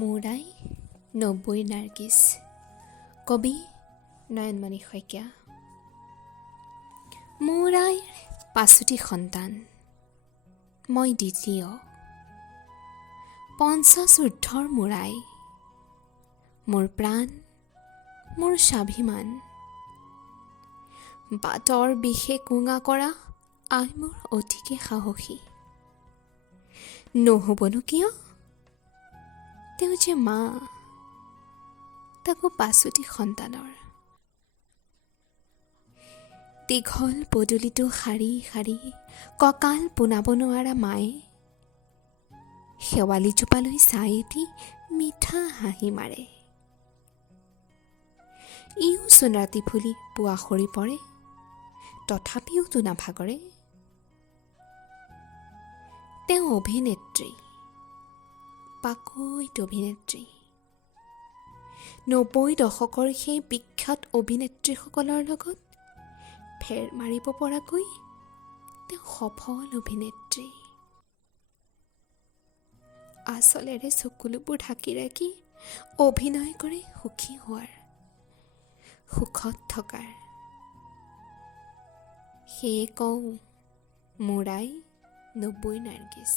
মোৰাই 90 নাৰ্গিছ। কবি নয়নমণি শইকীয়া। মোৰ আইৰ 5টি সন্তান, মই দ্বিতীয়। 50 ঊৰ্ধৰ মোৰ আই, মোৰ প্ৰাণ, মোৰ স্বাভিমান। বাটৰ বিষে কোঙা কৰা আই মোৰ অতিকে সাহসী। নহ'বনো কিয়? তেওঁ যে মা, তাকো 5টি সন্তানৰ। দীঘল পদূলিটো শাৰী শাৰী কঁকাল পোনাব নোৱাৰা মায়ে শেৱালিজোপালৈ চাই এটি মিঠা হাঁহি মাৰে। ইও চোন ৰাতি ফুলি পুৱা সৰি পৰে, তথাপিওতো নাভাগৰে। তেওঁ অভিনেত্ৰী, পাকৈত অভিনেত্ৰী। 90 দশকৰ সেই বিখ্যাত অভিনেত্ৰীসকলৰ লগত ফেৰ মাৰিব পৰাকৈ তেওঁ সফল অভিনেত্ৰী। আচলেৰে চকুলোবোৰ ঢাকি ৰাখি অভিনয় কৰে সুখী হোৱাৰ, সুখত থকাৰ। সেয়ে কওঁ মোৰ আই 90 নাৰ্গিছ।